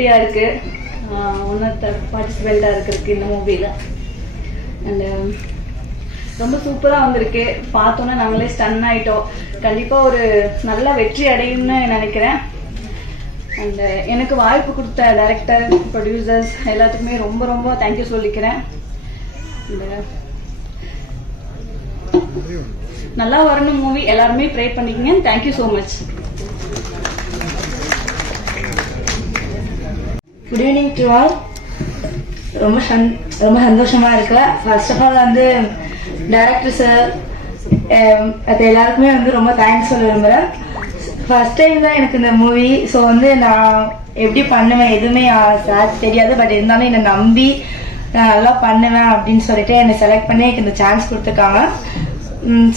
ஹாப்பியாக இருக்குது one of the பார்ட்டிசிபெண்ட்டாக இருக்கிறதுக்கு இந்த மூவியில். அண்ட் ரொம்ப சூப்பராக வந்திருக்கு. பார்த்தோன்னா நாங்களே ஸ்டன் ஆகிட்டோம். கண்டிப்பாக ஒரு நல்ல வெற்றி அடையும்னு நினைக்கிறேன். அண்ட் எனக்கு வாய்ப்பு கொடுத்த டைரக்டர், ப்ரொடியூசர்ஸ் எல்லாத்துக்குமே ரொம்ப ரொம்ப தேங்க்யூ சொல்லிக்கிறேன். நல்லா வரணும் மூவி, எல்லாருமே ப்ரே பண்ணிக்கங்க. Thank you so much. Good evening to all. ரொம்ப சந்தோஷமாக இருக்கு. ஃபர்ஸ்ட் ஆஃப் ஆல் வந்து டைரக்டர் சார் அது எல்லாருக்குமே வந்து ரொம்ப தேங்க்ஸ் சொல்ல விரும்புகிறேன். ஃபர்ஸ்ட் டைம் தான் எனக்கு இந்த மூவி. ஸோ வந்து நான் எப்படி பண்ணுவேன் எதுவுமே சார் தெரியாது. பட் இருந்தாலும் என்னை நம்பி நான் நல்லா பண்ணுவேன் அப்படின்னு சொல்லிட்டு என்னை செலக்ட் பண்ணி எனக்கு இந்த சான்ஸ் கொடுத்துருக்காங்க.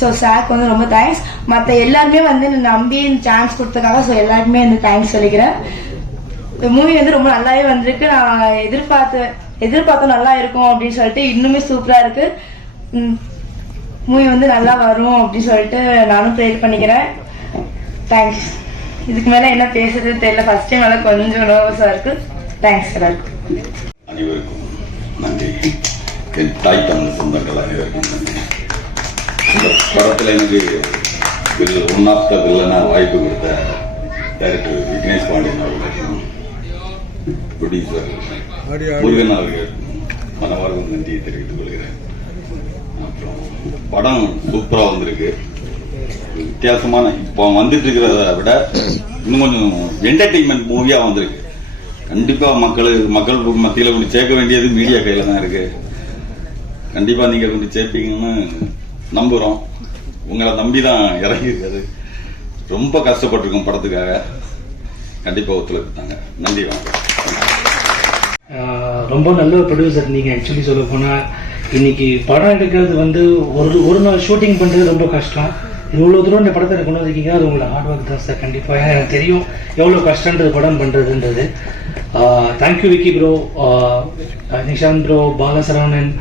ஸோ சாருக்கு வந்து ரொம்ப தேங்க்ஸ். மற்ற எல்லாருமே வந்து என்னை நம்பி இந்த சான்ஸ் கொடுத்துருக்காங்க. ஸோ எல்லாருக்குமே வந்து தேங்க்ஸ் சொல்லிக்கிறேன். இந்த மூவி வந்து ரொம்ப நல்லாவே வந்திருக்கு. நான் எதிர்பார்த்தோம் நல்லா இருக்கும் அப்படின்னு சொல்லிட்டு இன்னுமே சூப்பராக இருக்கு. மூவி வந்து நல்லா வரும் அப்படின்னு சொல்லிட்டு நானும் ப்ரே பண்ணிக்கிறேன். தேங்க்ஸ். இதுக்கு மேலே என்ன பேசுறது தெரியல. ஃபர்ஸ்ட் டைம் நல்லா கொஞ்சம் நர்வஸாக இருக்கு. தேங்க்ஸ் எல்லாருக்கும். அனைவருக்கும் நன்றி. என் தாய் தமிழ் சொந்தங்கள் அனைவருக்கும் நன்றி. இந்த படத்தில் எனக்கு ஒன் ஆஃப் த வில்லனாக வாய்ப்பு கொடுத்த டைரக்டர் விக்னேஷ் பாண்டியன் அவர்களுக்கும், ப்ரொடியூசர் முருகன் அவர்களுக்கும் மனமார்ந்த நன்றியை தெரிவித்துக் கொள்கிறேன். அப்புறம் படம் சூப்பராக வந்திருக்கு. வித்தியாசமான இப்போ வந்துட்டு இருக்கிறத விட இன்னும் கொஞ்சம் என்டர்டெயின்மெண்ட் மூவியா வந்திருக்கு. கண்டிப்பா மக்கள் மத்தியில் கொஞ்சம் சேர்க்க வேண்டியது மீடியா கையில தான் இருக்கு. கண்டிப்பா நீங்க கொஞ்சம் சேர்ப்பீங்கன்னு நம்புறோம். உங்களை நம்பிதான் இறங்கி இருக்காது. ரொம்ப கஷ்டப்பட்டிருக்கோம் படத்துக்காக. கண்டிப்பா ஒத்துழைப்பு தாங்க. நன்றி. வணக்கம். ரொம்ப நல்ல ஒரு ப்ரொடியூசர் நீங்க. ஆக்சுவலி சொல்ல போனா இன்னைக்கு படம் எடுக்கிறது வந்து ஒரு நாள் ஷூட்டிங் பண்றது ரொம்ப கஷ்டம். இவ்வளோ தூரம் இந்த படத்தை கொண்டு வந்திருக்கீங்க, அது உங்களோட ஹார்ட் ஒர்க் தான் சார். கண்டிப்பாக எனக்கு தெரியும் எவ்வளோ கஷ்டன்றது படம் பண்ணுறதுன்றது. Thank you Vicky bro, Nishanth bro, Balasaravanan.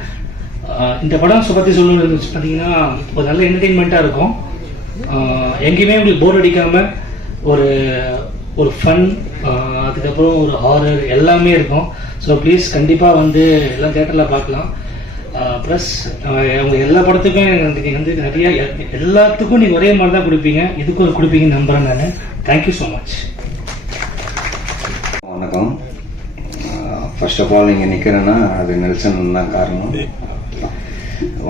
இந்த படம் பற்றி சொல்லணும்னு பார்த்தீங்கன்னா ஒரு நல்ல என்டர்டெயின்மெண்ட்டாக இருக்கும். எங்கேயுமே உங்களுக்கு போர் அடிக்காமல் ஒரு ஃபன், அதுக்கப்புறம் ஒரு ஹாரர் எல்லாமே இருக்கும். ஸோ ப்ளீஸ் கண்டிப்பாக வந்து எல்லாம் தியேட்டரில் பார்க்கலாம். ப்ளஸ் அவங்க எல்லா படத்துக்கும் நீங்கள் வந்து நிறைய எல்லாத்துக்கும் நீங்கள் ஒரே மாதிரி தான் கொடுப்பீங்க. இதுக்கும் ஒரு கொடுப்பீங்கன்னு நம்புகிறேன் நான். Thank you so much. வணக்கம். ஃபர்ஸ்ட் ஆஃப் ஆல் இங்கே நிற்கிறேன்னா அது நெல்சன் தான் காரணம்.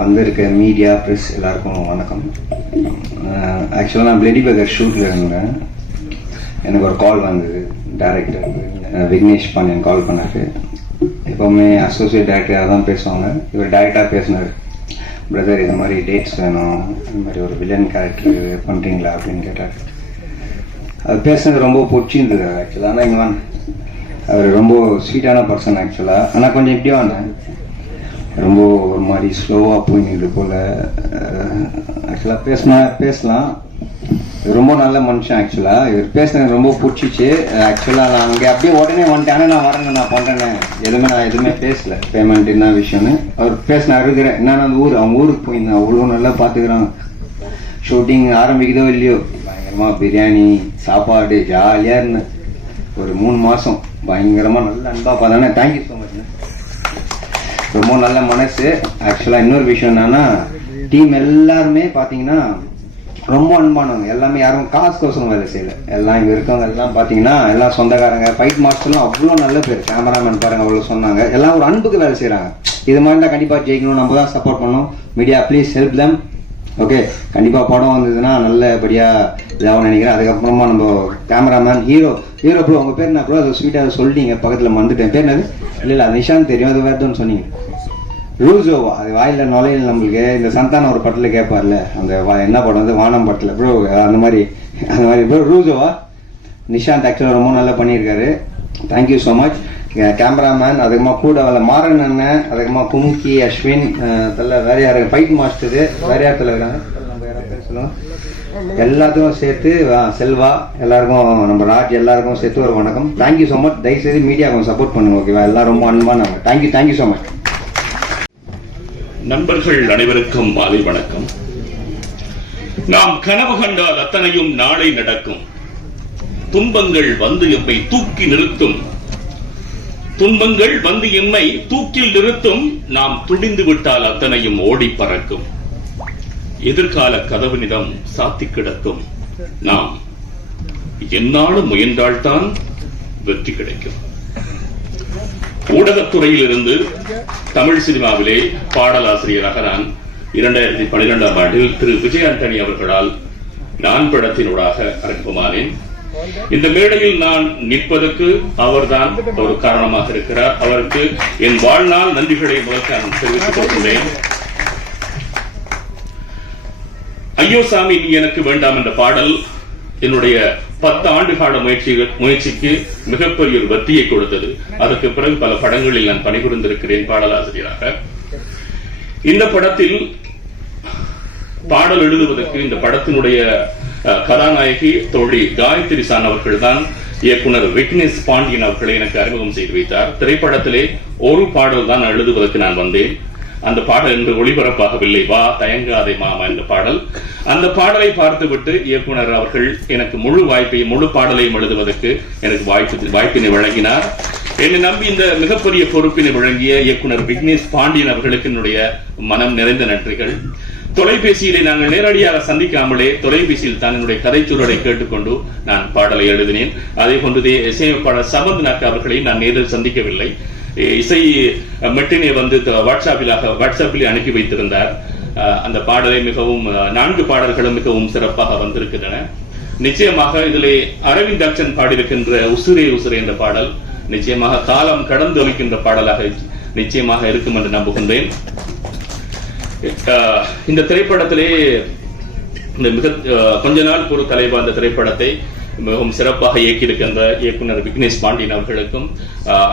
வந்திருக்க மீடியா ப்ரெஸ் எல்லாருக்கும் வணக்கம். ஆக்சுவலாக நான் பிளடி பர்கர் ஷூட்டில் இருந்தேன். எனக்கு ஒரு கால் வந்தது. டைரக்டர் விக்னேஷ் பாண்டியன் கால் பண்ணாரு. எப்போவுமே அசோசியேட் டைரக்டராக தான் பேசுவாங்க. இவர் டைரக்டாக பேசினார். பிரதர் இது மாதிரி டேட்ஸ் வேணும், இந்த மாதிரி ஒரு வில்லன் கேரக்டர் பண்ணுறீங்களா அப்படின்னு கேட்டார். அது பேசுனது ரொம்ப பிடிச்சிருந்தது ஆக்சுவலாக. ஆனால் இங்கே வாங்க, அவர் ரொம்ப ஸ்வீட்டான பர்சன் ஆக்சுவலாக. ஆனால் கொஞ்சம் இப்படி வாங்க, ரொம்ப ஒரு மாதிரி ஸ்லோவாக போயிடுது போல். ஆக்சுவலாக பேசலாம். ரொம்ப நல்ல மனுஷன். ஆக்சுவலாக இவர் பேசுனது ரொம்ப பிடிச்சிச்சு. ஆக்சுவலாக நான் அங்கே அப்படியே உடனே வந்துட்டேன். நான் வரேன், நான் பண்ணுறேன், நான் எதுவுமே பேசல. பேமெண்ட் என்ன விஷயம்னு அவர் பேசின இருக்கிறேன். என்னன்னா அந்த அவங்க ஊருக்கு போயிருந்தேன். அவ்வளோ நல்லா பார்த்துக்கிறாங்க. ஷூட்டிங் ஆரம்பிக்குதோ இல்லையோ பயங்கரமாக பிரியாணி சாப்பாடு ஜாலியாக இருந்தேன். ஒரு 3 மாதம் பயங்கரமாக நல்ல அன்பாக பார்த்தானே. Thank you so much. ரொம்ப நல்ல மனசு. ஆக்சுவலாக இன்னொரு விஷயம் என்னன்னா, டீம் எல்லாருமே பார்த்தீங்கன்னா ரொம்ப அன்பானவங்க. எல்லாமே யாரும் காசு கோசம் வேலை செய்யல. எல்லாம் இங்கே இருக்கவங்க எல்லாம் பார்த்தீங்கன்னா எல்லாம் சொந்தக்காரங்க. ஃபைட் மாஸ்டர்லாம் அவ்வளோ நல்ல பேர். கேமராமேன் பாருங்க அவ்வளோ சொன்னாங்க. எல்லாம் ஒரு அன்புக்கு வேலை செய்கிறாங்க. இது மாதிரி தான் கண்டிப்பாக ஜெயிக்கணும். நம்ம தான் சப்போர்ட் பண்ணணும். Media please help them. Okay, கண்டிப்பாக படம் வந்ததுன்னா நல்லபடியாக இதாகவும் நினைக்கிறேன். அதுக்கப்புறமா நம்ம கேமராமேன் ஹீரோ ப்ரோ, உங்கள் பேர் என்ன ப்ரோ? அதை ஸ்வீட்டாக அதை சொல்லிட்டீங்க, பக்கத்தில் வந்துட்டேன். பேர் என்னது? இல்லை அது நிஷாந்த் தெரியும். அது வேறுன்னு சொன்னீங்க. ரூசோவா? அது வாயில நுழையில. நம்மளுக்கு இந்த சந்தானம் ஒரு படத்தில் கேட்பார்ல, அந்த என்ன படம் வந்து வானம் படத்தில் ப்ரோ, அந்த மாதிரி ப்ரோ ரூசோவா? நிஷாந்த் ஆக்சுவலாக ரொம்ப நல்லா பண்ணியிருக்காரு. Thank you so much. கேமராமேன், அதுக்கப்புறமா கூட மாறன் அண்ணன், அதுக்கப்புறமா கும்கி, அஸ்வின், வேற யாரு ஃபைட் மாஸ்டரு, வேற யாரத்தில் இருக்காங்க நம்ம யாராவது பேர் சொல்லுவோம். எல்லாத்துக்கும் சேர்த்து செல்வா, எல்லாருக்கும் நம்ம ராஜ், எல்லாருக்கும் சேர்த்து ஒரு வணக்கம். Thank you so much. தயவுசெய்து மீடியா கொஞ்சம் சப்போர்ட் பண்ணுங்க. ஓகேவா? எல்லாம் ரொம்ப அன்பான. Thank you so much. நண்பர்கள் அனைவருக்கும் மாலை வணக்கம். நாம் கனவு கண்டால் அத்தனையும் நாளை நடக்கும். துன்பங்கள் வந்து எம்மை தூக்கி நிறுத்தும். துன்பங்கள் வந்து எம்மை தூக்கில் நிறுத்தும், நாம் துணிந்து விட்டால் அத்தனையும் ஓடி பறக்கும். எதிர்கால கதவினிடம் சாத்தி கிடக்கும், நாம் என்னாலும் முயன்றால்தான் வெற்றி கிடைக்கும். ஊடகத்துறையில் இருந்து தமிழ் சினிமாவிலே பாடலாசிரியராக நான் 2012ஆம் ஆண்டில் திரு விஜய் ஆண்டனி அவர்களால் நான் படத்தினூடாக அறிமுகமானேன். இந்த மேடையில் நான் நிற்பதற்கு அவர்தான் ஒரு காரணமாக இருக்கிறார். அவருக்கு என் வாழ்நாள் நன்றிகளை முதல் நான் தெரிவித்துக் கொள்கிறேன். ஐயோ சாமி நீ எனக்கு வேண்டாம் என்ற பாடல் என்னுடைய 10 ஆண்டு கால முயற்சிக்கு மிகப்பெரிய ஒரு வெற்றியை கொடுத்தது. அதற்கு பிறகு பல படங்களில் நான் பணிபுரிந்திருக்கிறேன் பாடலாசிரியராக. இந்த படத்தில் பாடல் எழுதுவதற்கு இந்த படத்தினுடைய கதாநாயகி தோழி காயத்ரி சான் அவர்கள் தான் இயக்குனர் விக்னேஷ் பாண்டியன் அவர்களை எனக்கு அறிமுகம் செய்து வைத்தார். திரைப்படத்திலே ஒரு பாடல் தான் எழுதுவதற்கு நான் வந்தேன். அந்த பாடல் என்று ஒளிபரப்பாகவில்லை, வா தயங்காதே மாமா என்ற பாடல். அந்த பாடலை பார்த்துவிட்டு இயக்குனர் அவர்கள் எனக்கு முழு பாடலையும் எழுதுவதற்கு எனக்கு வாய்ப்பினை வழங்கினார். என்னை நம்பி இந்த மிகப்பெரிய பொறுப்பினை வழங்கிய இயக்குனர் விக்னேஷ் பாண்டியன் அவர்களுக்கு என்னுடைய மனம் நிறைந்த நன்றிகள். தொலைபேசியிலே நாங்கள் நேரடியாக சந்திக்காமலே தொலைபேசியில் தான் என்னுடைய கதைச்சூழலை கேட்டுக்கொண்டு நான் பாடலை எழுதினேன். அதே போன்றதே இசையமைப்பாளர் சமந்த் நாக் அவர்களை நான் நேரில் சந்திக்கவில்லை. இசை மெட்டினை வந்து வாட்ஸ்அப்பில் அனுப்பி வைத்திருந்தார். அந்த பாடலை மிகவும் 4 பாடல்களும் மிகவும் சிறப்பாக வந்திருக்கின்றன. நிச்சயமாக இதிலே அரவிந்த் அக்ஷன் பாடியிருக்கின்ற உசுரே உசுரே என்ற பாடல் நிச்சயமாக காலம் கடந்து ஒலிக்கின்ற பாடலாக நிச்சயமாக இருக்கும் என்று நம்புகின்றேன். இந்த திரைப்படத்திலே இந்த கொஞ்ச நாள் ஒரு தலைவா அந்த திரைப்படத்தை மிகவும் சிறப்பாக இயக்கியிருக்கின்ற இயக்குனர் விக்னேஷ் பாண்டியன் அவர்களுக்கும்,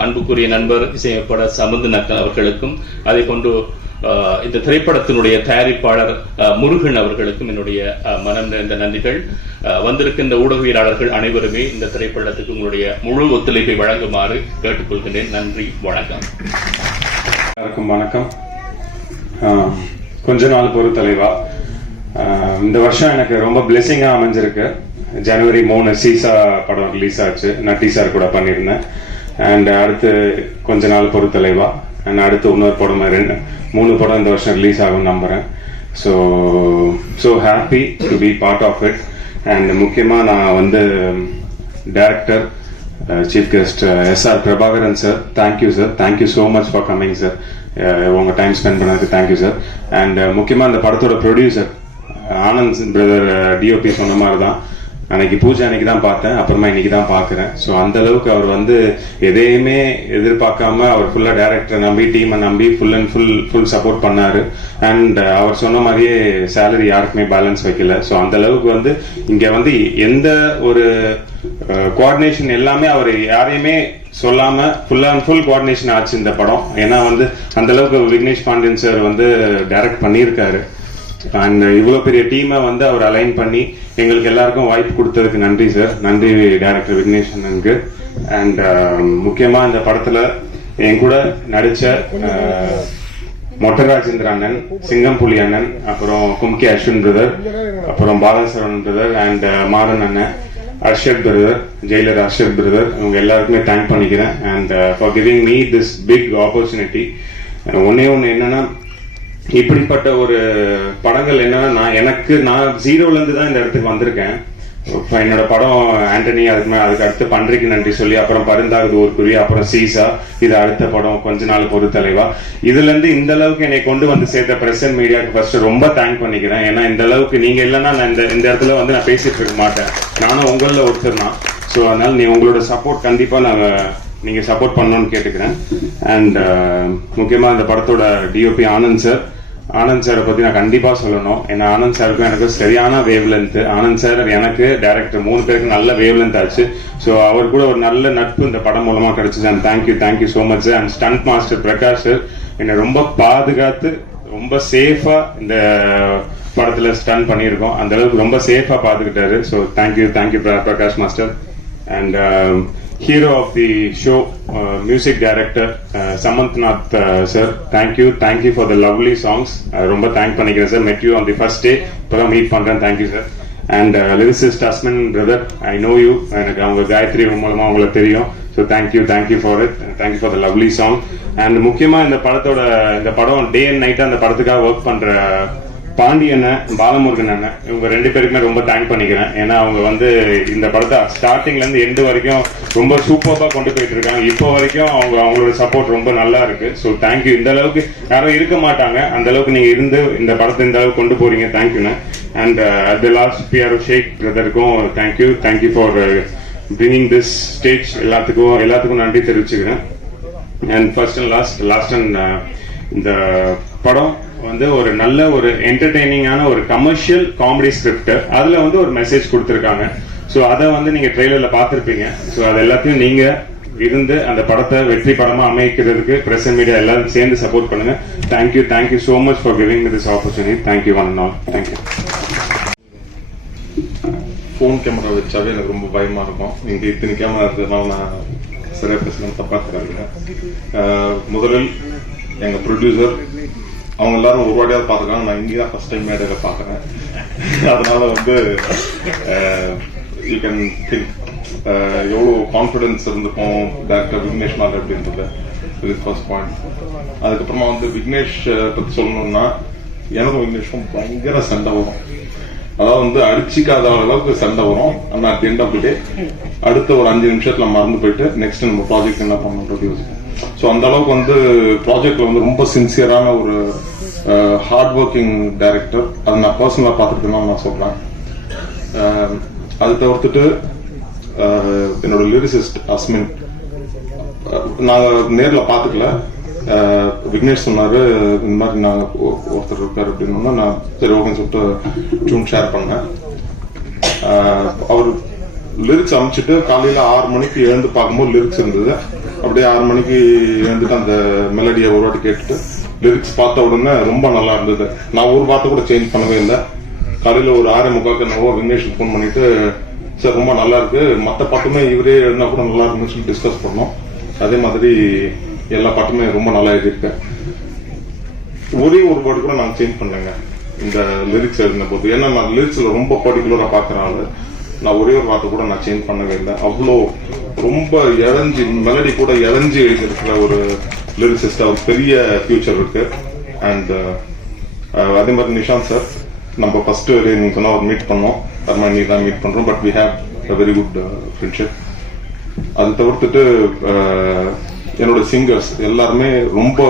அன்புக்குரிய நண்பர் இசையமைப்பாளர் சமந்த் நக்கல் அவர்களுக்கும், அதே போன்று இந்த திரைப்படத்தினுடைய தயாரிப்பாளர் முருகன் அவர்களுக்கும் என்னுடைய மனம் நிறைந்த நன்றிகள். வந்திருக்கின்ற ஊடகவியலாளர்கள் அனைவருமே இந்த திரைப்படத்துக்கு உங்களுடைய முழு ஒத்துழைப்பை வழங்குமாறு கேட்டுக்கொள்கின்றேன். நன்றி, வணக்கம். எல்லாருக்கும் வணக்கம். கொஞ்ச நாள் பொறு தலைவா, இந்த வருஷம் எனக்கு ரொம்ப பிளெஸிங்கா அமைஞ்சிருக்கு. ஜனவரி 3 சீசா படம் ரிலீஸ் ஆச்சு. நான் டீசார் கூட பண்ணியிருந்தேன். அண்ட் அடுத்து கொஞ்ச நாள் பொறு தலைவா, அண்ட் அடுத்து இன்னொரு படம் 3 படம் இந்த வருஷம் ரிலீஸ் ஆகும் நம்புறேன். So happy to be part of it. And முக்கியமாக நான் வந்து director chief guest SR Prabhakaran sir, thank you sir, thank you so much for coming sir. உங்க டைம் ஸ்பெண்ட் பண்ணதுக்கு தேங்க்யூ சார். அண்ட் முக்கியமாக இந்த படத்தோட ப்ரொடியூசர் ஆனந்த் பிரதர் டிஓபி சொன்ன மாதிரி தான் அன்னைக்கு பூஜை அன்னைக்கு தான் பார்த்தேன், அப்புறமா இன்னைக்கு தான் பார்க்குறேன். ஸோ அந்த அளவுக்கு அவர் வந்து எதையுமே எதிர்பார்க்காம அவர் ஃபுல்லாக டைரக்டரை நம்பி டீமை நம்பி ஃபுல் சப்போர்ட் பண்ணாரு. அண்ட் அவர் சொன்ன மாதிரியே சேலரி யாருக்குமே பேலன்ஸ் வைக்கல. ஸோ அந்த அளவுக்கு வந்து இங்கே வந்து எந்த ஒரு கோஆர்டினேஷன் எல்லாமே அவர் யாரையுமே சொல்லாம ஃபுல் கோஆர்டினேஷன் ஆச்சு இந்த படம். ஏன்னா வந்து அந்த அளவுக்கு விக்னேஷ் பாண்டியன் சார் வந்து டைரக்ட் பண்ணியிருக்காரு. அண்ட் இவ்வளவு பெரிய டீமை வந்து அவர் அலைன் பண்ணி எங்களுக்கு எல்லாருக்கும் வாய்ப்பு கொடுத்ததுக்கு நன்றி சார். நன்றி டைரக்டர் விக்னேஷ் அண்ணனுக்கு. அண்ட் முக்கியமா இந்த படத்துல என் கூட நடிச்ச மொட்டராஜேந்திர அண்ணன், சிங்கம்புலி அண்ணன், அப்புறம் கும்கி அஸ்வின் பிரதர், அப்புறம் பாலசரவணன் பிரதர் அண்ட் மாறன் அண்ணன், Arshad brother, jailer Arshad brother, இவங்க எல்லாருக்குமே தேங்க் பண்ணிக்கிறேன். And for giving me this big opportunity. ஒன்னே ஒன்று என்னன்னா, இப்படிப்பட்ட ஒரு படங்கள் என்னன்னா நான் ஜீரோல இருந்து தான் இந்த இடத்துக்கு வந்திருக்கேன். இப்போ என்னோட படம் ஆண்டனி, அதுக்கு அடுத்து பன்றிக்கு நன்றி சொல்லி, அப்புறம் பருந்தாகுது ஒரு குருவி, அப்புறம் சீசா, இது அடுத்த படம் கொஞ்ச நாள் பொறு தலைவா. இதுல இருந்து இந்த அளவுக்கு என்னை கொண்டு வந்து சேர்த்த பிரஸ் அண்ட் மீடியாவுக்கு ஃபர்ஸ்ட் ரொம்ப தேங்க் பண்ணிக்கிறேன். ஏன்னா இந்த அளவுக்கு நீங்க இல்லைன்னா நான் இந்த இடத்துல வந்து நான் பேசிட்டு இருக்க மாட்டேன். நானும் உங்களில் ஒருத்தர் தான். ஸோ அதனால உங்களோட சப்போர்ட் கண்டிப்பா நீங்க சப்போர்ட் பண்ணணும்னு கேட்டுக்கிறேன். அண்ட் முக்கியமா இந்த படத்தோட டிஓபி ஆனந்த் சாரை பத்தி நான் கண்டிப்பா சொல்லணும். ஏன்னா ஆனந்த் சாருக்கும் எனக்கு சரியான வேவ் லென்த். ஆனந்த் சார் எனக்கு டைரக்டர் 3 பேருக்கு நல்ல வேவ் லென்த் ஆச்சு. ஸோ அவர் கூட ஒரு நல்ல நட்பு இந்த படம் மூலமா கிடைச்சது. And thank you so much. And stunt master Prakash sir என்னை ரொம்ப பாதுகாத்து ரொம்ப சேஃபா இந்த படத்துல ஸ்டன் பண்ணியிருக்கோம். அந்த அளவுக்கு ரொம்ப சேஃபா பாத்துக்கிட்டாரு. So thank you Prakash master. And hero of the show, music director Samanth Nath sir, thank you for the lovely songs. ரொம்ப thank பண்ணிக்கிறேன் sir. met you on the first day, இப்பதான் மீட் பண்றேன். thank you sir. and lyricist Asman brother, I know you. எனக்கு அவங்க காயத்ரி மூலமா உங்களுக்கு தெரியும். So thank you for it, thank you for the lovely song. And முக்கியமாக இந்த படம் டே அண்ட் நைட்டாக அந்த படத்துக்காக ஒர்க் பண்ணுற பாண்டியன், பாலமுருகன் அண்ணன், இவங்க 2 பேருக்குமே ரொம்ப தேங்க் பண்ணிக்கிறேன். ஏன்னா அவங்க வந்து இந்த படத்தை ஸ்டார்டிங்லேருந்து எண்டு வரைக்கும் ரொம்ப சூப்பராக கொண்டு போயிட்டு இருக்காங்க. இப்போ வரைக்கும் அவங்களோட சப்போர்ட் ரொம்ப நல்லா இருக்கு. So thank you. இந்த அளவுக்கு யாரும் இருக்க மாட்டாங்க, அந்த அளவுக்கு நீங்கள் இருந்து இந்த படத்தை இந்த அளவுக்கு கொண்டு போறீங்க. தேங்க்யூண்ணே. And at the last PR Sheikh பிரதருக்கும் thank you for bringing this stage. எல்லாத்துக்கும் நன்றி தெரிவிச்சுக்கிறேன். And first and last and இந்த படம் வந்து ஒரு நல்ல ஒரு என்டர்டெய்னிங்கான ஒரு கமர்ஷியல் காமெடி ஸ்கிரிப்ட். அதுல வந்து ஒரு மெசேஜ் கொடுத்துருக்காங்க. ஸோ அதை வந்து நீங்க ட்ரெய்லர்ல பார்த்துருப்பீங்க. ஸோ அது எல்லாத்தையும் நீங்க இருந்து அந்த படத்தை வெற்றி படமா அமைக்கிறதுக்கு பிரஸ் அண்ட் மீடியா எல்லாரும் சேர்ந்து சப்போர்ட் பண்ணுங்க. Thank you so much for giving me this opportunity. Thank you one and all. Thank you. Phone camera வச்சாவே எனக்கு ரொம்ப பயமா இருக்கும். இங்க இத்தனை கேமரா இருக்கிறதுனால நான் சரியா பேசலாம், தப்பா தராங்க. முதலில் எங்க ப்ரொடியூசர் அவங்க எல்லாரும் ஒரு வாட்டியாவது பார்த்துருக்காங்க. நான் இங்கே தான் ஃபர்ஸ்ட் டைம் மேடையில பார்க்குறேன். அதனால வந்து யூ கேன் திங்க் எவ்வளோ கான்ஃபிடென்ஸ் இருந்துக்கும் டேரக்டர் விக்னேஷ் மேலே அப்படின்றது. இது ஃபர்ஸ்ட் பாயிண்ட். அதுக்கப்புறமா வந்து விக்னேஷ் பற்றி சொல்லணும்னா எனக்கும் விக்னேஷும் பயங்கர சண்டை வரும். அதாவது வந்து அடிச்சிக்காத அளவுக்கு சண்டை வரும். ஆனால் அட் எண்ட் ஆஃப் தி டே அடுத்த ஒரு 5 நிமிஷத்துல மறந்து போயிட்டு நெக்ஸ்ட் நம்ம ப்ராஜெக்ட் என்ன பண்ணணுன்றது யோசிப்போம். ஸோ அந்த அளவுக்கு வந்து ப்ராஜெக்ட்ல வந்து ரொம்ப சின்சியரான ஒரு ஹார்ட் ஒர்க்கிங் டைரக்டர். அதை நான் பர்சனலாக பார்த்துருக்கேன்னு நான் சொல்றேன். அது தவிர்த்துட்டு என்னோட லிரிசிஸ்ட் அஸ்மின் நான் நேரில் பார்த்துக்கல. விக்னேஷ் சொன்னாரு இந்த மாதிரி நான் ஒருத்தர் இருக்காரு அப்படின்னா நான் சரி ஓகேன்னு சொல்லிட்டு டியூன் ஷேர் பண்ணேன். அவர் லிரிக்ஸ் அமைச்சிட்டு காலையில 6 மணிக்கு எழுந்து பார்க்கும்போது லிரிக்ஸ் இருந்தது. அப்படியே 6 மணிக்கு எழுந்துட்டு அந்த மெலடியை ஒரு வாட்டி கேட்டுட்டு லிரிக்ஸ் பார்த்த உடனே ரொம்ப நல்லா இருந்தது. நான் ஒரு வார்த்தை கூட சேஞ்ச் பண்ணவே இல்லை. காலையில ஒரு 6:45 என்னவோ விக்னேஷுக்கு ஃபோன் பண்ணிட்டு சார் ரொம்ப நல்லா இருக்கு, மற்ற பாட்டுமே இவரே எழுதினா கூட நல்லா இருக்குன்னு சொல்லி டிஸ்கஸ் பண்ணோம். அதே மாதிரி எல்லா பாட்டுமே ரொம்ப நல்லா எழுதியிருக்கேன். ஒரே ஒரு வேர்டு கூட நான் சேஞ்ச் பண்ணேங்க இந்த லிரிக்ஸ் எழுதின போது. ஏன்னா நான் லிரிக்ஸ்ல ரொம்ப பர்டிகுலரா பாக்குறேன். நான் ஒரே ஒரு வார்த்தை கூட நான் சேஞ்ச் பண்ணவே இல்லை. அவ்வளோ ரொம்ப இழஞ்சி மெலடி கூட இழஞ்சி எழுதியிருக்கிற ஒரு லிரிக்ஸிஸ்ட். அவர் பெரிய ஃபியூச்சர் இருக்கு. அண்ட் அதே மாதிரி நிஷாந்த் சார் நம்ம ஃபர்ஸ்ட் நீங்க சொன்னா ஒரு மீட் பண்ணோம், பர்மனெண்ட்லி தான் மீட் பண்றோம். But we have a very good friendship. அது தவிர்த்துட்டு என்னோட சிங்கர்ஸ் எல்லாருமே ரொம்ப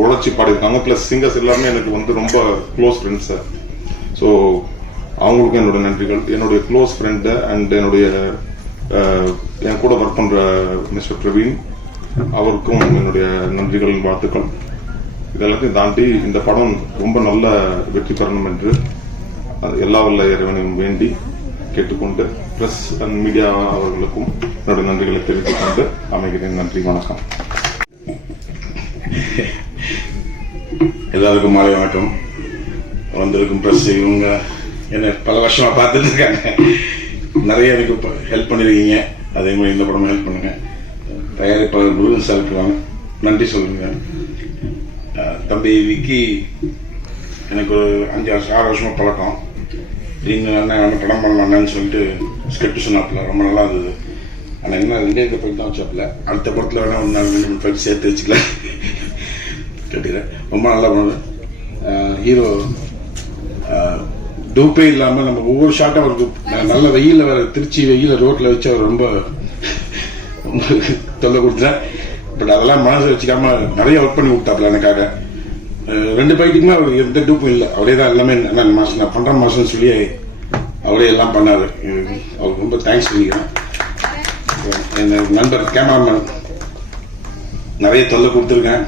உழைச்சி பாடியிருக்காங்க. பிளஸ் சிங்கர்ஸ் எல்லாருமே எனக்கு வந்து ரொம்ப க்ளோஸ் ஃப்ரெண்ட்ஸ் சார். ஸோ அவங்களுக்கும் என்னோட நன்றிகள். என்னுடைய க்ளோஸ் ஃப்ரெண்டு அண்ட் என்னுடைய என் கூட ஒர்க் பண்ற மிஸ்டர் பிரவீன் அவருக்கும் என்னுடைய நன்றிகள், வாழ்த்துக்கள். இதெல்லாத்தையும் தாண்டி இந்த படம் ரொம்ப நல்ல வெற்றி பெறணும் என்று எல்லா வல்ல இறைவனையும் வேண்டி கேட்டுக்கொண்டு பிரஸ் அண்ட் மீடியா அவர்களுக்கும் என்னோட நன்றிகளை தெரிவித்துக் கொண்டு அமைகிறேன். நன்றி, வணக்கம். எல்லாருக்கும் மாலை வணக்கம். வந்திருக்கும் பிரஸ் இவங்க என்ன பல வருஷமா பார்த்துட்டு இருக்காங்க. நிறைய எனக்கு ஹெல்ப் பண்ணிருக்கீங்க. அதே மாதிரி இந்த படமும் ஹெல்ப் பண்ணுங்க. தயாரிப்பாளர் முருகன் சாருக்கு நன்றி சொல்லுங்க. தம்பி விக்கி எனக்கு ஒரு 5-6 வருஷமா பழக்கம். என்ன படம் பண்ணலான்னு சொல்லிட்டு ஸ்கிரிப்ட் சொன்னாப்புல ரொம்ப நல்லா இருந்தது. ஆனால் என்ன 2 ஃபைட் தான் வச்சாப்புல. அடுத்த படத்தில் வேணா 1-2 ஃபைட் சேர்த்து வச்சுக்கலாம் கேட்டுக்கிறேன். ரொம்ப நல்லா பண்ணுது. ஹீரோ டூப்பே இல்லாமல் நம்ம ஒவ்வொரு ஷாட்டும் அவருக்கு நல்ல வெயிலில் வேற திருச்சி வெயில ரோட்டில் வச்சு அவர் ரொம்ப தொல்லை கொடுத்தேன். பட் அதெல்லாம் மனசு வச்சுக்காம நிறைய ஒர்க் பண்ணி கொடுத்தாப்புல எனக்காக. 2 ஃபைட்டுக்குமே அவர் எந்த டூப்பும் இல்லை. அவரே தான் எல்லாமே மாசம் நான் பண்ற மாசம்னு சொல்லி அவரே எல்லாம் பண்ணாரு. அவருக்கு ரொம்ப தேங்க்ஸ் சொல்லிக்கிறேன். என் நண்பர் கேமராமேன் நிறைய தொல்லை கொடுத்துருக்கேன்.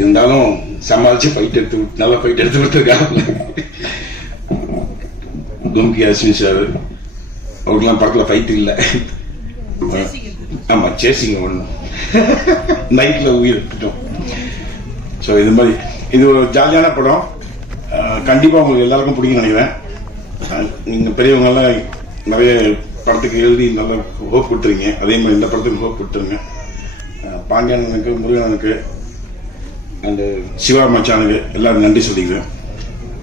இருந்தாலும் சமாளிச்சு நல்ல ஃபைட் எடுத்து கொடுத்துருக்காங்க. கும்கி அஸ்வின் சார் அவருக்கெல்லாம் படத்தில் ஃபைட் இல்லை. ஆமா, சேசிங்க ஒன்றும் நைட்ல உயிர் எடுத்துட்டோம். ஸோ இது மாதிரி இது ஒரு ஜாலியான படம். கண்டிப்பா உங்களுக்கு எல்லாருக்கும் பிடிக்கும் நினைக்கிறேன். நீங்க பெரியவங்க எல்லாம் நிறைய படத்துக்கு எழுதி நல்ல ஹோப் கொடுத்துருங்க. அதே மாதிரி இந்த படத்துக்கு ஹோப் கொடுத்துருங்க. பாண்டியனுக்கு, முருகனுக்கு அண்ட் சிவா மச்சானுக்கு எல்லாரும் நன்றி சொல்லிக்கிறேன்.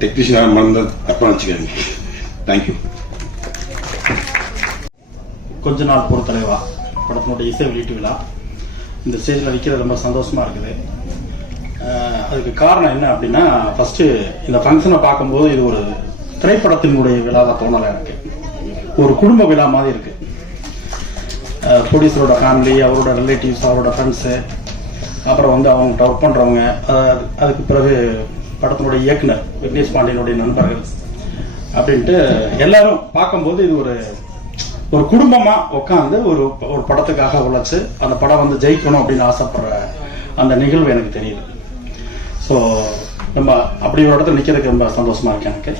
டெக்னீஷியனாக மறந்து தப்பா வச்சுக்காங்க. தேங்க்யூ. கொஞ்ச நாள் பொறுத்தலைவா படத்தினுடைய இசை வெளியீட்டு விழா. இந்த ஸ்டேஜில் நிற்கிறது ரொம்ப சந்தோஷமாக இருக்குது. அதுக்கு காரணம் என்ன அப்படின்னா, ஃபஸ்ட்டு இந்த ஃபங்க்ஷனை பார்க்கும்போது இது ஒரு திரைப்படத்தினுடைய விழாவாக தோணலை எனக்கு. ஒரு குடும்ப விழா மாதிரி இருக்குது. ப்ரொடியூசரோட ஃபேமிலி, அவரோட ரிலேட்டிவ்ஸ், அவரோட ஃப்ரெண்ட்ஸு, அப்புறம் வந்து அவங்ககிட்ட ஒர்க் பண்ணுறவங்க, அதுக்கு பிறகு படத்தினுடைய இயக்குனர் விக்னேஷ் பாண்டியனுடைய நண்பர்கள் அப்படின்ட்டு எல்லாரும் பார்க்கும்போது இது ஒரு குடும்பமாக உட்காந்து ஒரு படத்துக்காக உழைச்சி அந்த படம் வந்து ஜெயிக்கணும் அப்படின்னு ஆசைப்படுற அந்த நிகழ்வு எனக்கு தெரியுது. ஸோ ரொம்ப அப்படி ஒரு இடத்துல நிற்கிறதுக்கு ரொம்ப சந்தோஷமாக இருக்கு எனக்கு.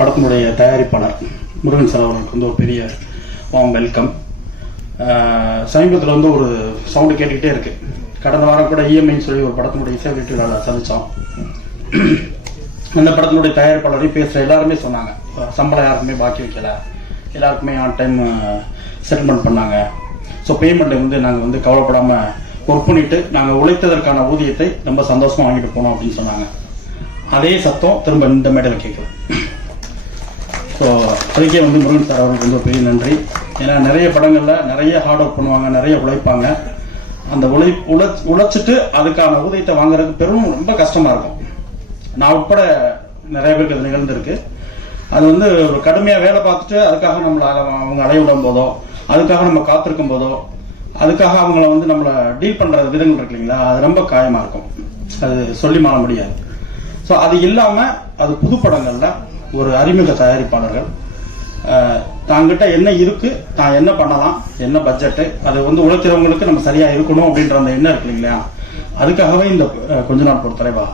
படத்தினுடைய தயாரிப்பாளர் முருகன் சார் அவர்களுக்கு வந்து ஒரு பெரிய வார்ம் வெல்கம். சமீபத்தில் வந்து ஒரு சவுண்டு கேட்டுக்கிட்டே இருக்கு. கடந்த வாரம் கூட இஎம்ஐன்னு சொல்லி ஒரு படத்தினுடைய இசை வெளியீட்டு விழாவில் சந்தித்தோம். அந்த படத்தினுடைய தயாரிப்பாளரையும் பேசுகிற எல்லாருமே சொன்னாங்க, சம்பளம் யாருக்குமே பாக்கி வைக்கல, எல்லாருக்குமே ஆன் டைம் செட்டில்மெண்ட் பண்ணாங்க. ஸோ பேமெண்ட் வந்து நாங்கள் வந்து கவலைப்படாமல் ஒர்க் பண்ணிட்டு நாங்கள் உழைத்ததற்கான ஊதியத்தை ரொம்ப சந்தோஷமாக வாங்கிட்டு போனோம் அப்படின்னு சொன்னாங்க. அதே சத்தம் திரும்ப இந்த மேடையில் கேட்குது. ஸோ அதுக்கே வந்து முருகன் சார் அவருக்கு வந்து ஒரு பெரிய நன்றி. ஏன்னா நிறைய படங்களில் நிறைய ஹார்ட் ஒர்க் பண்ணுவாங்க, நிறைய உழைப்பாங்க. அந்த உழைச்சிட்டு அதுக்கான ஊதியத்தை வாங்குறதுக்கு பெரும் ரொம்ப கஷ்டமாக இருக்கும். நான் உட்பட நிறைய பேருக்கு அது நிகழ்ந்திருக்கு. அது வந்து ஒரு கடுமையாக வேலை பார்த்துட்டு அதுக்காக நம்மளை அவங்க அலைய விடும் போதோ, அதுக்காக நம்ம காத்திருக்கும் போதோ, அதுக்காக அவங்கள வந்து நம்மளை டீல் பண்ணுற விதங்கள் இருக்கு இல்லைங்களா, அது ரொம்ப காயமாக இருக்கும். அது சொல்லி மாற முடியாது. ஸோ அது இல்லாமல் அது புது படங்களில் ஒரு அறிமுக தயாரிப்பாளர்கள் தாங்கிட்ட என்ன இருக்கு, தான் என்ன பண்ணலாம், என்ன பட்ஜெட்டு, அது வந்து உழைக்கிறவங்களுக்கு நம்ம சரியாக இருக்கணும் அப்படின்ற அந்த எண்ணம் இருக்கு இல்லைங்களா, அதுக்காகவே இந்த கொஞ்ச நாள் பொறுத்தலைவா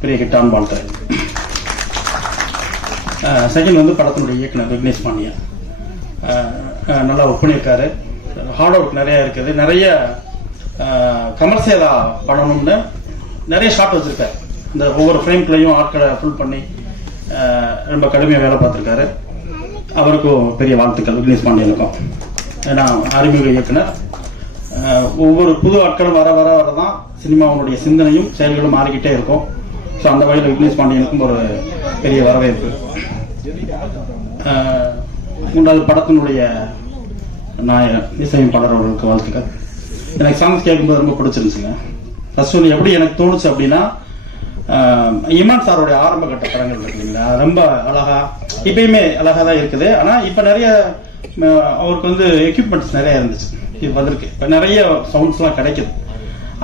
பெரிய ஹிட்டான் வாழ்த்துறேன். செகண்ட் வந்து படத்தினுடைய இயக்குனர் விக்னேஷ் பாண்டியன் நல்லா ஒர்க் பண்ணியிருக்காரு. ஹார்ட் ஒர்க் நிறைய இருக்குது. நிறைய கமர்ஷியலா பண்ணணும்னு நிறைய ஷாட் வச்சிருக்காரு. இந்த ஒவ்வொரு ஃப்ரேம்குள்ளேயும் ஆட்களை ஃபுல் பண்ணி ரொம்ப கடுமையாக வேலை பார்த்துருக்காரு. அவருக்கும் பெரிய வாழ்த்துக்கள் விக்னேஷ் பாண்டியனுக்கும். ஏன்னா அறிமுக இயக்குனர். ஒவ்வொரு புது ஆட்களும் வர வர வர தான் சினிமாவுடைய சிந்தனையும் செயல்களும் மாறிக்கிட்டே இருக்கும். ஸோ அந்த வகையில் விக்னேஷ் பாண்டியனுக்கும் ஒரு பெரிய வரவேற்பு. மூன்றாவது படத்தினுடைய நாயகன் இசையமைப்பாளர் அவர்களுக்கு வாழ்த்துக்கள். எனக்கு சாங்ஸ் கேட்கும்போது ரொம்ப பிடிச்சிருந்துச்சுங்க. ஃபர்ஸ்ட் ஒன்று எப்படி எனக்கு தோணுச்சு அப்படின்னா, இமான் சாரோடைய ஆரம்ப கட்ட படங்கள் இருக்கு இல்லைங்களா, ரொம்ப அழகா, இப்பயுமே அழகா தான் இருக்குது. ஆனால் இப்போ நிறைய அவருக்கு வந்து எக்யூப்மெண்ட்ஸ் நிறைய இருந்துச்சு, இது வந்திருக்கு. இப்போ நிறைய சவுண்ட்ஸ்லாம் கிடைக்குது.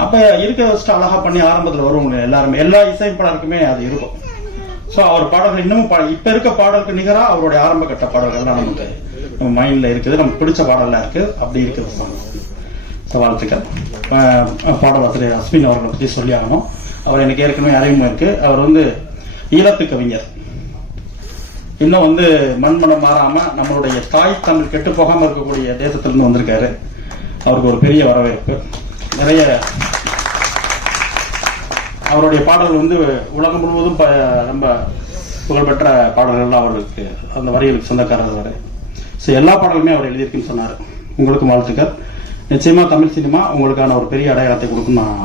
அப்போ இருக்கிறத வச்சுட்டு அழகா பண்ணி ஆரம்பத்தில் வருவாங்க எல்லாருமே, எல்லா இசையமைப்பாளருக்குமே அது இருக்கும். ஸோ அவர் பாடல்கள் இன்னமும் இப்போ இருக்க பாடலுக்கு நிகராக அவருடைய ஆரம்ப கட்ட பாடல்கள்லாம் நமக்கு நம்ம மைண்டில் இருக்குது, நமக்கு பிடிச்ச பாடலாம் இருக்குது. அப்படி இருக்குது. ஸோ வாழ்த்துக்கள். பாடலாசிரியர் அஸ்வின் அவர்களை பற்றி சொல்லி ஆகணும். அவர் எனக்கு ஏற்கனவே அறிமுகம் இருக்கு. அவர் வந்து ஈழத்து கவிஞர். இன்னும் வந்து மண்மனம் மாறாம நம்மளுடைய தாய் தமிழ் கெட்டு போகாம இருக்கக்கூடிய தேசத்திலிருந்து வந்திருக்காரு. அவருக்கு ஒரு பெரிய வரவேற்பு. நிறைய அவருடைய பாடல்கள் வந்து உலகம் முழுவதும் ரொம்ப புகழ்பெற்ற பாடல்கள்லாம் அவருக்கு அந்த வரிகளுக்கு சொந்தக்காரர். ஸோ எல்லா பாடலுமே அவர் எழுதியிருக்குன்னு சொன்னார். உங்களுக்கும் வாழ்த்துக்கள். நிச்சயமா தமிழ் சினிமா உங்களுக்கான ஒரு பெரிய அடையாளத்தை கொடுக்கும் நான்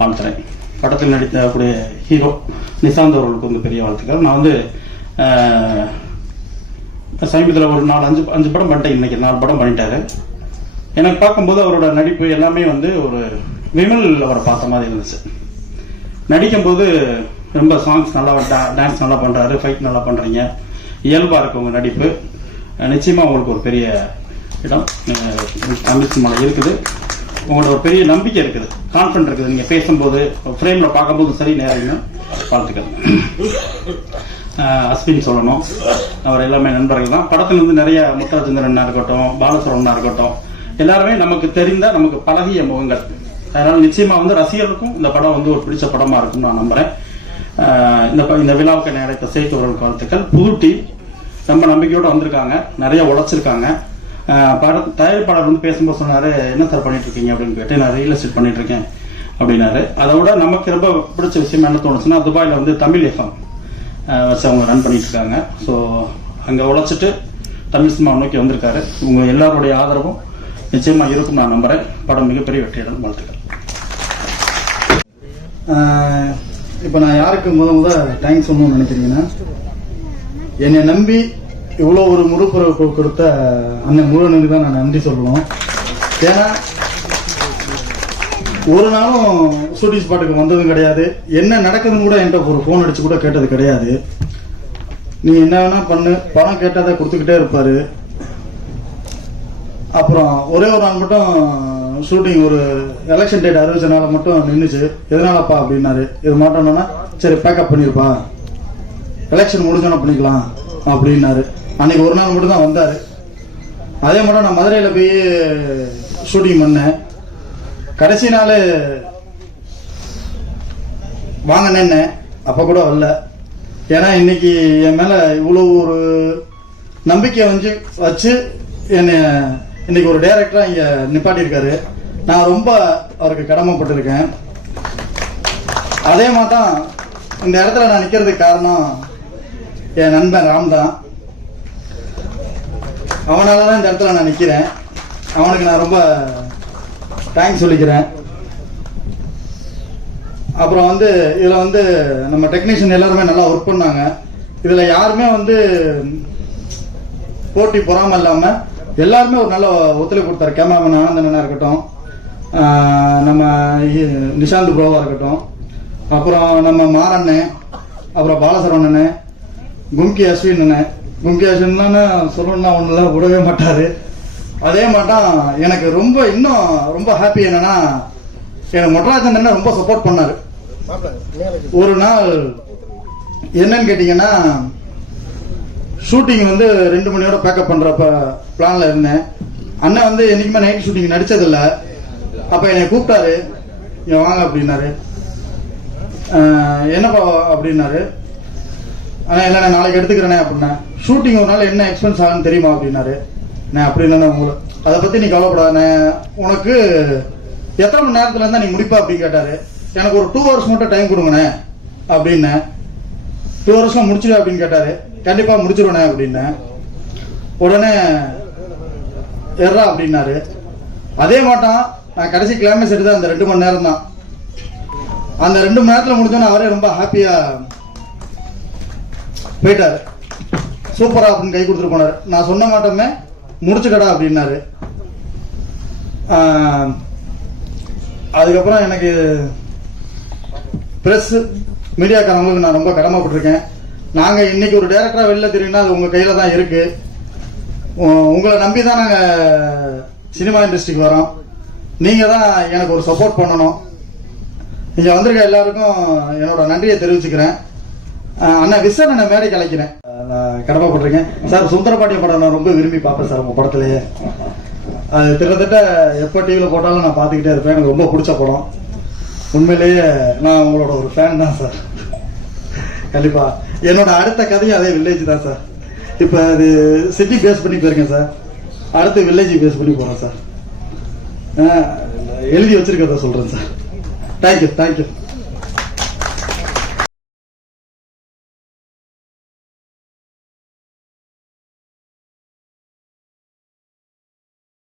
வாழ்த்துறேன். படத்தில் நடித்தக்கூடிய ஹீரோ நிசாந்த் அவர்களுக்கு வந்து பெரிய வாழ்த்துக்கள். நான் வந்து சமீபத்தில் ஒரு 4-5 படம் பண்ணிட்டேன். இன்னைக்கு 4 படம் பண்ணிட்டாரு. எனக்கு பார்க்கும்போது அவரோட நடிப்பு எல்லாமே வந்து ஒரு விமல் அவரை பார்த்த மாதிரி இருந்துச்சு. நடிக்கும்போது ரொம்ப சாங்ஸ் நல்லா, டான்ஸ் நல்லா பண்ணுறாரு, ஃபைட் நல்லா பண்ணுறீங்க, இயல்பாக இருக்கு உங்கள் நடிப்பு. நிச்சயமாக உங்களுக்கு ஒரு பெரிய இடம் தமிழ் சினிமாவில் இருக்குது. உங்களோட ஒரு பெரிய நம்பிக்கை இருக்குது, கான்ஃபிடன்ட் இருக்குது. நீங்கள் பேசும்போது ஃப்ரேமில் பார்க்கும்போது சரி, நேரங்க. வாழ்த்துக்கள். அஸ்வின் சொல்லணும், அவர் எல்லாமே நண்பர்கள் தான். படத்தில் வந்து நிறைய முத்தராஜேந்திரனா இருக்கட்டும், பாலசுரனா இருக்கட்டும், எல்லாருமே நமக்கு தெரிந்த, நமக்கு பழகிய முகங்கள். அதனால நிச்சயமா வந்து ரசிகர்களுக்கும் இந்த படம் வந்து ஒரு பிடிச்ச படமா இருக்கும்னு நான் நம்புறேன். இந்த விழாவுக்கு நேரத்தை சேர்த்தவர்களுக்கு வாழ்த்துக்கள். புது டீம் ரொம்ப நம்பிக்கையோடு வந்திருக்காங்க, நிறைய உழைச்சிருக்காங்க. தயாரிப்பாளர் வந்து பேசும்போது சொன்னாரு, என்ன சார் பண்ணிட்டு இருக்கீங்க அப்படின்னு கேட்டு, நான் ரியல் எஸ்டேட் பண்ணிட்டு இருக்கேன் அப்படின்னாரு. அதை விட நமக்கு ரொம்ப பிடிச்ச விஷயம் என்ன தோணுச்சுன்னா, துபாயில் வந்து தமிழ் எஃப்எம் வச்சு அவங்க ரன் பண்ணிட்டு இருக்காங்க. ஸோ அங்கே உழைச்சிட்டு தமிழ் சினிமா நோக்கி வந்திருக்காரு. உங்க எல்லாருடைய ஆதரவும் நிச்சயமா இருக்கும் நான் நம்புறேன். படம் மிகப்பெரிய வெற்றியிடம். வாழ்த்துக்கள். இப்போ நான் யாருக்கு முத தேங்க்ஸ் சொல்லணும்னு நினைக்கிறீங்கன்னா, என்னை நம்பி இவ்வளோ ஒரு முறுப்புறவு கொடுத்த அண்ணன் முருகனுக்கு தான் நான் நன்றி சொல்லணும். ஏன்னா ஒரு நாளும் ஷூட்டிங் ஸ்பாட்டுக்கு வந்ததும் கிடையாது, என்ன நடக்குதுன்னு கூட என்கிட்ட ஒரு ஃபோன் அடிச்சு கூட கேட்டது கிடையாது. நீ என்ன வேணா பண்ணு, பணம் கேட்டதை கொடுத்துக்கிட்டே இருப்பாரு. அப்புறம் ஒரே ஒரு நாள் மட்டும் ஷூட்டிங் ஒரு எலெக்ஷன் டேட் அறிவிச்சனால மட்டும் நின்றுச்சு. எதனாலப்பா அப்படின்னாரு. இது மாட்டோம்னா சரி பேக்கப் பண்ணிருப்பா, எலெக்ஷன் முடிஞ்சோன்னா பண்ணிக்கலாம் அப்படின்னாரு. அன்னைக்கு ஒரு நாள் மட்டும் தான் வந்தார். அதே மட்டும் நான் மதுரையில் போய் ஷூட்டிங் பண்ணேன். கடைசி நாள் வாங்கினேன்னு அப்போ கூட வரல. ஏன்னா இன்னைக்கு என் மேலே இவ்வளோ ஒரு நம்பிக்கை வச்சு என்னை இன்னைக்கு ஒரு டைரக்டராக இங்கே நிப்பாட்டியிருக்காரு. நான் ரொம்ப அவருக்கு கடமைப்பட்டிருக்கேன். அதே மாதிரி தான் இந்த இடத்துல நான் நிற்கிறதுக்கு காரணம் என் நண்பன் ராம் தான். அவனால தான் இந்த இடத்துல நான் நிற்கிறேன். அவனுக்கு நான் ரொம்ப தேங்க்ஸ் சொல்லிக்கிறேன். அப்புறம் இதில் நம்ம டெக்னீஷியன் எல்லாருமே நல்லா ஒர்க் பண்ணாங்க. இதில் யாருமே போட்டி பொறாமல் இல்லாமல் எல்லாருமே ஒரு நல்ல ஒத்துழைப்பு கொடுத்தாரு. கேமராமேன் ஆனந்தனா இருக்கட்டும், நம்ம நிஷாந்த் ப்ரோவாக இருக்கட்டும், அப்புறம் நம்ம மாறண்ணே, அப்புறம் பாலசரவண்ணனே, கும்கி அஸ்வின் அஸ்வின்னா சொல்லணும்னா ஒன்றும் விடவே மாட்டார். அதே மாட்டான் எனக்கு இன்னும் ரொம்ப ஹாப்பி என்னன்னா, எனக்கு மொட்டராஜன் ரொம்ப சப்போர்ட் பண்ணாரு. ஒரு நாள் என்னன்னு கேட்டீங்கன்னா, ஷூட்டிங் 2 மணியோட பேக்கப் பண்றப்ப பிளான்ல இருந்தேன். அண்ணன் என்னைக்குமே நைட் ஷூட்டிங் நடிச்சதில்லை. அப்ப என்னை கூப்பிட்டாரு, இங்க வாங்க அப்படின்னாரு. என்னப்பா அப்படின்னாரு. ஆனால் இல்லை நான் நாளைக்கு எடுத்துக்கிறேனே அப்படின்னா. ஷூட்டிங் ஒரு நாள் என்ன எக்ஸ்பென்ஸ் ஆகுன்னு தெரியுமா அப்படின்னாரு. நான் அப்படி இல்லைன்னா உங்களுக்கு அதை பற்றி நீ கவலைப்படாத, உனக்கு எத்தனை மணி நேரத்தில் இருந்தால் நீ முடிப்பா அப்படின்னு கேட்டார். எனக்கு ஒரு 2 hours மட்டும் டைம் கொடுங்கண்ணே அப்படின்னேன். 2 hours முடிச்சிடு அப்படின்னு கேட்டார். கண்டிப்பாக முடிச்சிருவேண்ணே அப்படின்னேன். உடனே எர்றா அப்படின்னாரு. அதே மாட்டான் நான் கடைசி கிளைமேக்ஸ் எடுத்து அந்த 2 மணி நேரம் தான். அந்த 2 மணி நேரத்தில் முடிஞ்சோன்னா அவரே ரொம்ப ஹாப்பியாக போயிட்டாரு. சூப்பரா அப்படின்னு கை கொடுத்துட்டு போனாரு. நான் சொன்ன மாட்டோமே முடிச்சுக்கடா அப்படின்னாரு. அதுக்கப்புறம் எனக்கு பிரஸ் மீடியாக்காரங்களுக்கு நான் ரொம்ப கடமைப்பட்டிருக்கேன். நாங்கள் இன்னைக்கு ஒரு டைரக்டராக வெளில தெரியும்னா அது உங்கள் கையில் தான் இருக்கு. உங்களை நம்பி தான் நாங்கள் சினிமா இண்டஸ்ட்ரிக்கு வரோம். நீங்கள் தான் எனக்கு ஒரு சப்போர்ட் பண்ணணும். இங்கே வந்திருக்க எல்லாருக்கும் என்னோட நன்றியை தெரிவிச்சுக்கிறேன். அண்ணா விசன் நான் மேடை கலைக்கிறேன், கடமைப்பட்டிருக்கேன் சார். சுந்தரபாண்டிய படம் நான் ரொம்ப விரும்பி பார்ப்பேன் சார். உங்கள் படத்துலேயே அது கிட்டத்தட்ட எப்போ டிவியில் போட்டாலும் நான் பார்த்துக்கிட்டே இருப்பேன். எனக்கு ரொம்ப பிடிச்ச படம். உண்மையிலேயே நான் உங்களோட ஒரு ஃபேன் தான் சார். கண்டிப்பாக என்னோட அடுத்த கதையும் அதே வில்லேஜ் தான் சார். இப்போ அது சிட்டி பேஸ் பண்ணி போயிருக்கேன் சார். அடுத்து வில்லேஜ் பேஸ் பண்ணி போகிறேன் சார். எழுதி வச்சிருக்கிறத சொல்கிறேன் சார். தேங்க்யூ.